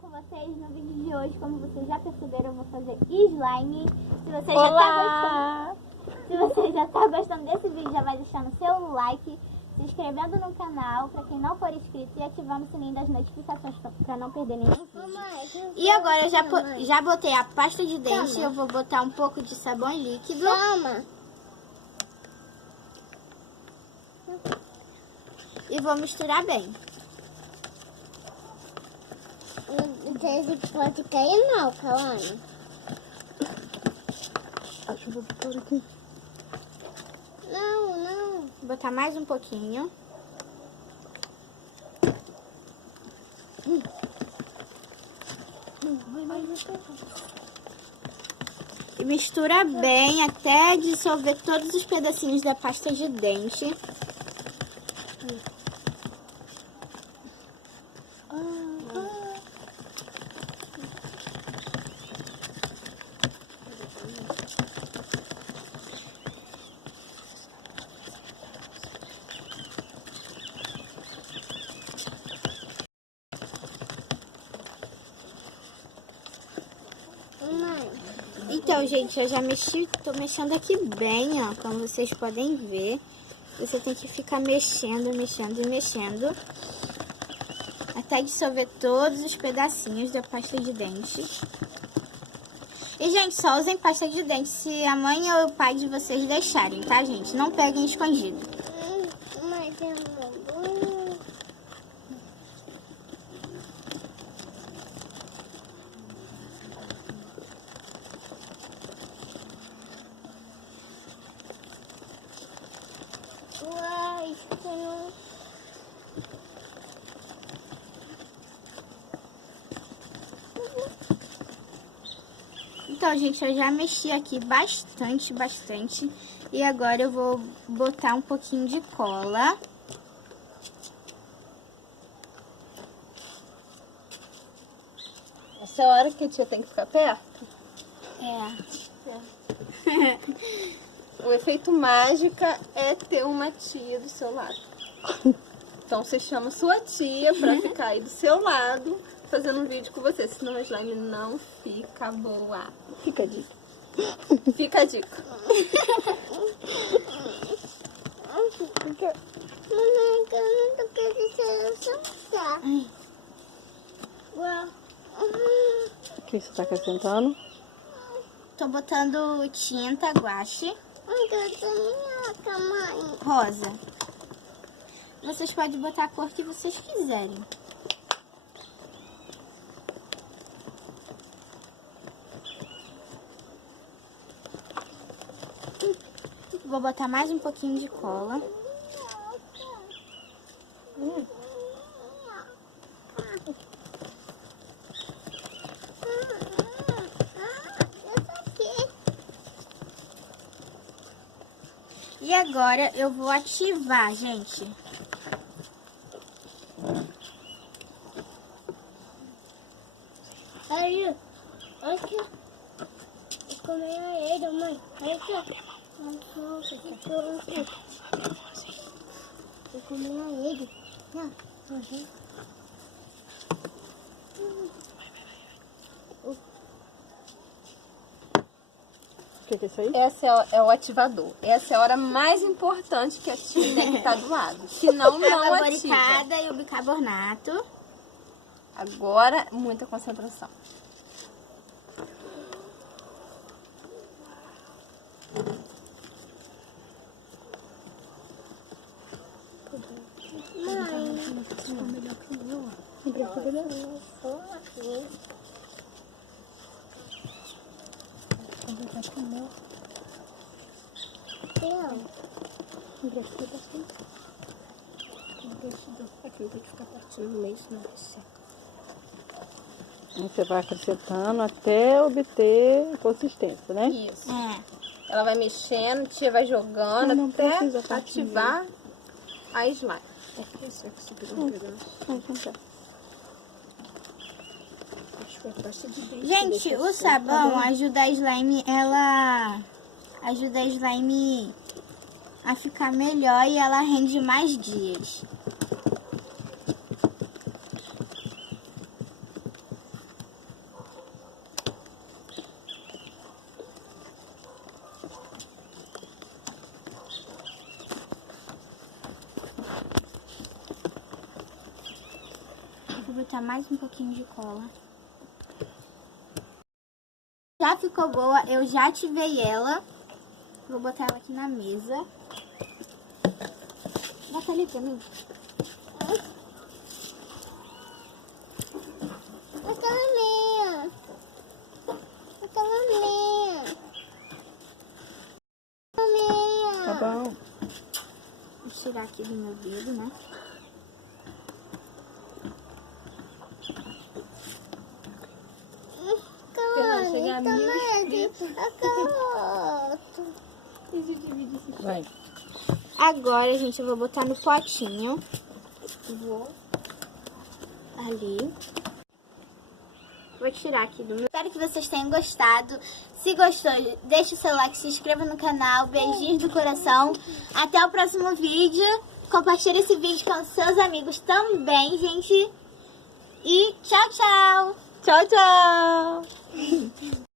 com vocês. No vídeo de hoje, como vocês já perceberam, eu vou fazer slime. Se você já tá gostando desse vídeo, já vai deixando seu like, se inscrevendo no canal para quem não for inscrito e ativando o sininho das notificações para não perder nenhum vídeo. E agora eu já botei a pasta de dente. Eu vou botar um pouco de sabão líquido. E vou misturar bem. Você pode cair não, Kalani. Acho que eu vou botar aqui. Não. Vou botar mais um pouquinho. E mistura bem até dissolver todos os pedacinhos da pasta de dente. Então, gente, eu já mexi, tô mexendo aqui bem, ó, como vocês podem ver. Você tem que ficar mexendo, até dissolver todos os pedacinhos da pasta de dente. E, gente, só usem pasta de dente se a mãe ou o pai de vocês deixarem, tá, gente? Não peguem escondido. Mas eu não. Uai, isso não. Então, gente, eu já mexi aqui bastante. E agora eu vou botar um pouquinho de cola. Essa é a hora que a tia tem que ficar perto? O efeito mágica é ter uma tia do seu lado. Então você chama sua tia pra ficar aí do seu lado, fazendo um vídeo com você. Senão a slime não fica boa. Fica a dica. Fica a dica. Mamãe, que eu não tô querendo sentar. O que você tá acrescentando? Tô botando tinta guache Mãe. rosa. Vocês podem botar a cor que vocês quiserem. Vou botar mais um pouquinho de cola. E agora eu vou ativar, gente. Aí, aqui. Eu comi ele, mãe. Aqui. Eu comi ele. O que é isso aí? Essa é o ativador. Essa é a hora mais importante que a tia tem que estar do lado. Senão não Água ativa. boricada e o bicarbonato. Agora, muita concentração. Você vai acrescentando até obter consistência, né? Isso. Ela vai mexendo, a tia vai jogando Não até precisa ativar a slime. Isso é que você pegou um pedaço. Acho que é a pasta de dente. Gente, o sabão ajuda a slime, ajuda a slime a ficar melhor e ela rende mais dias. botar mais um pouquinho de cola. Já ficou boa, eu já ativei ela. Vou botar ela aqui na mesa. Bota ali também. Aquela minha. Aquela minha. Tá bom. Vou tirar aqui do meu dedo, né? Vai. Agora, gente, eu vou botar no potinho. Vou ali. Vou tirar aqui do meu. Espero que vocês tenham gostado. Se gostou, deixa o seu like, se inscreva no canal. Beijinhos do coração. Até o próximo vídeo. Compartilhe esse vídeo com seus amigos também, gente. E tchau, tchau. Tchau, tchau!